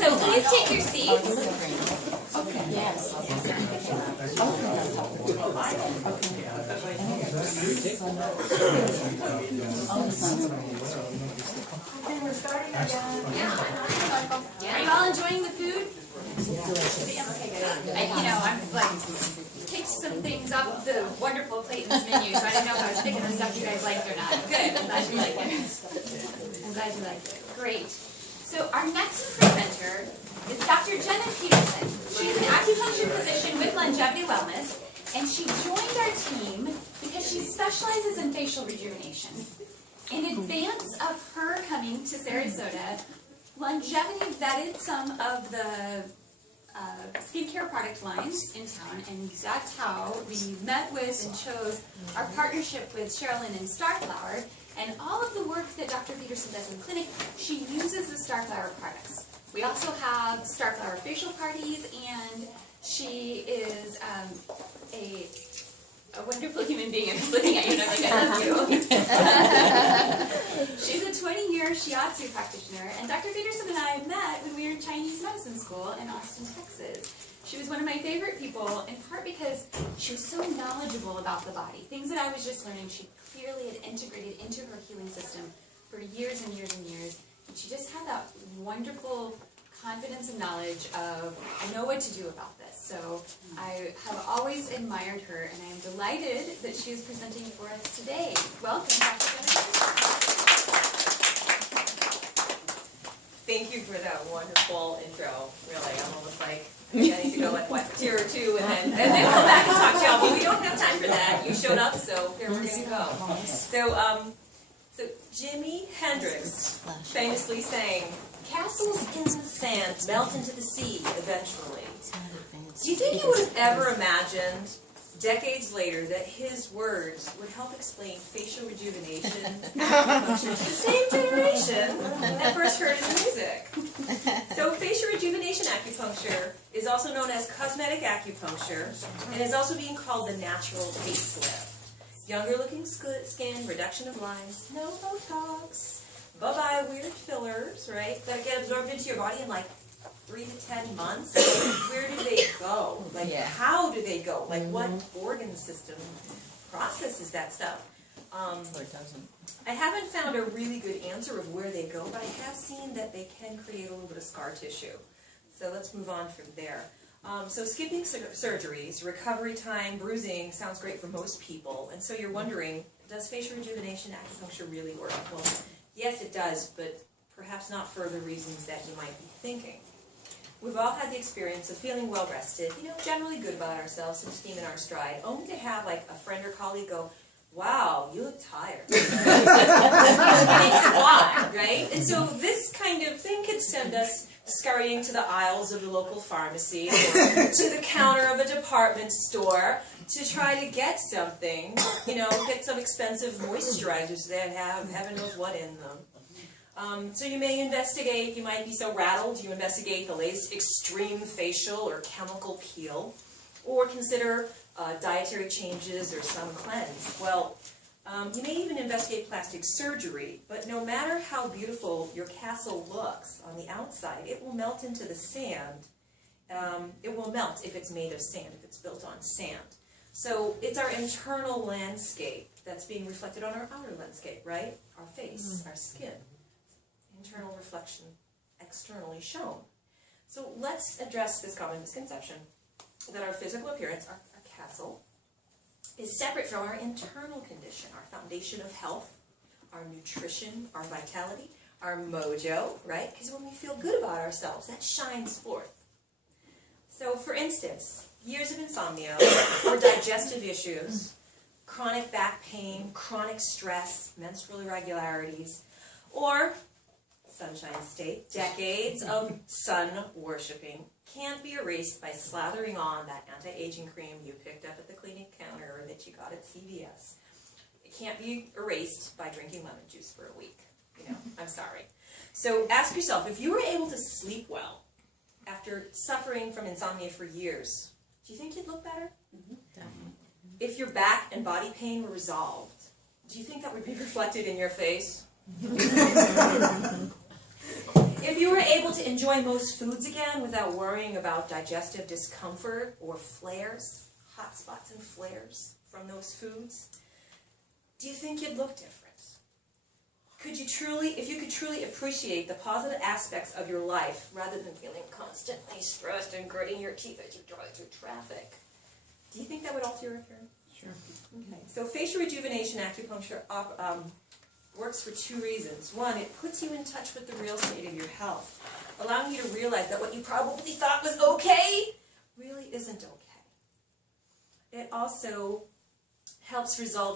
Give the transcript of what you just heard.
So please take your seats. Okay. Yes. Are you all enjoying the food? I've picked some things off the wonderful Clayton's menu, so I didn't know if I was picking the stuff you guys liked or not. Good. I'm glad you like it. I'm glad you like it. Great. So our next presenter is Dr. Jenna Peterson. She's an acupuncture physician with Longevity Wellness, and she joined our team because she specializes in facial rejuvenation. In advance of her coming to Sarasota, Longevity vetted some of the skincare product lines in town, and that's how we met with and chose our partnership with Sherilyn and Starflower. And all of the work that Dr. Peterson does in the clinic, she uses the Starflower products. We also have Starflower facial parties, and she is a wonderful human being. I'm just looking at you and I'm like, I love you. She's a 20-year shiatsu practitioner, and Dr. Peterson and I met when we were in Chinese medicine school in Austin, Texas. She was one of my favorite people, in part because she was so knowledgeable about the body. Things that I was just learning, she clearly had integrated into her healing system for years and years and years. And she just had that wonderful confidence and knowledge of, I know what to do about this. So I have always admired her, and I am delighted that she is presenting for us today. Welcome, Dr. Peterson. Thank you for that wonderful intro. Really, I'm almost like getting to go like what, tier or two, and then come back and talk to y'all. But we don't have time for that. You showed up, so here we're gonna go. So Jimi Hendrix famously sang, "Castles in the sand melt into the sea eventually." Do you think he would have ever imagined, decades later, that his words would help explain facial rejuvenation acupuncture to the same generation that first heard his music? So facial rejuvenation acupuncture is also known as cosmetic acupuncture, and is also being called the natural facelift. Younger looking skin, reduction of lines, no Botox, bye-bye weird fillers, right, that get absorbed into your body in like 3 to 10 months. Where do they go? Like, how do they go? Like, what organ system processes that stuff? Or it doesn't. I haven't found a really good answer of where they go, but I have seen that they can create a little bit of scar tissue. So let's move on from there. So skipping surgeries, recovery time, bruising sounds great for most people. And so you're wondering, does facial rejuvenation acupuncture really work? Well, yes, it does, but perhaps not for the reasons that you might be thinking. We've all had the experience of feeling well rested, generally good about ourselves, some steam in our stride, only to have like a friend or colleague go, "Wow, you look tired." Why, right? And so this kind of thing could send us scurrying to the aisles of the local pharmacy or to the counter of a department store to try to get something, get some expensive moisturizers that have heaven knows what in them. So you may investigate, you might be so rattled, you investigate the latest extreme facial or chemical peel, or consider dietary changes or some cleanse. Well, you may even investigate plastic surgery, but no matter how beautiful your castle looks on the outside, it will melt into the sand. It will melt if it's made of sand, if it's built on sand. So it's our internal landscape that's being reflected on our outer landscape, right? Our face, our skin. Internal reflection, externally shown. So let's address this common misconception that our physical appearance, our castle, is separate from our internal condition, our foundation of health, our nutrition, our vitality, our mojo, right? Because when we feel good about ourselves, that shines forth. So for instance, years of insomnia or digestive issues, chronic back pain, chronic stress, menstrual irregularities, or sunshine state, decades of sun worshipping can't be erased by slathering on that anti-aging cream you picked up at the clinic counter or that you got at CVS. It can't be erased by drinking lemon juice for a week. I'm sorry. So ask yourself, if you were able to sleep well after suffering from insomnia for years, do you think you'd look better? Definitely. If your back and body pain were resolved, do you think that would be reflected in your face? If you were able to enjoy most foods again without worrying about digestive discomfort or flares, hot spots and flares from those foods, do you think you'd look different? If you could truly appreciate the positive aspects of your life rather than feeling constantly stressed and gritting your teeth as you drive through traffic, do you think that would alter your appearance? Sure. Okay. So facial rejuvenation acupuncture works for two reasons. One, it puts you in touch with the real state of your health, allowing you to realize that what you probably thought was okay really isn't okay. It also helps resolve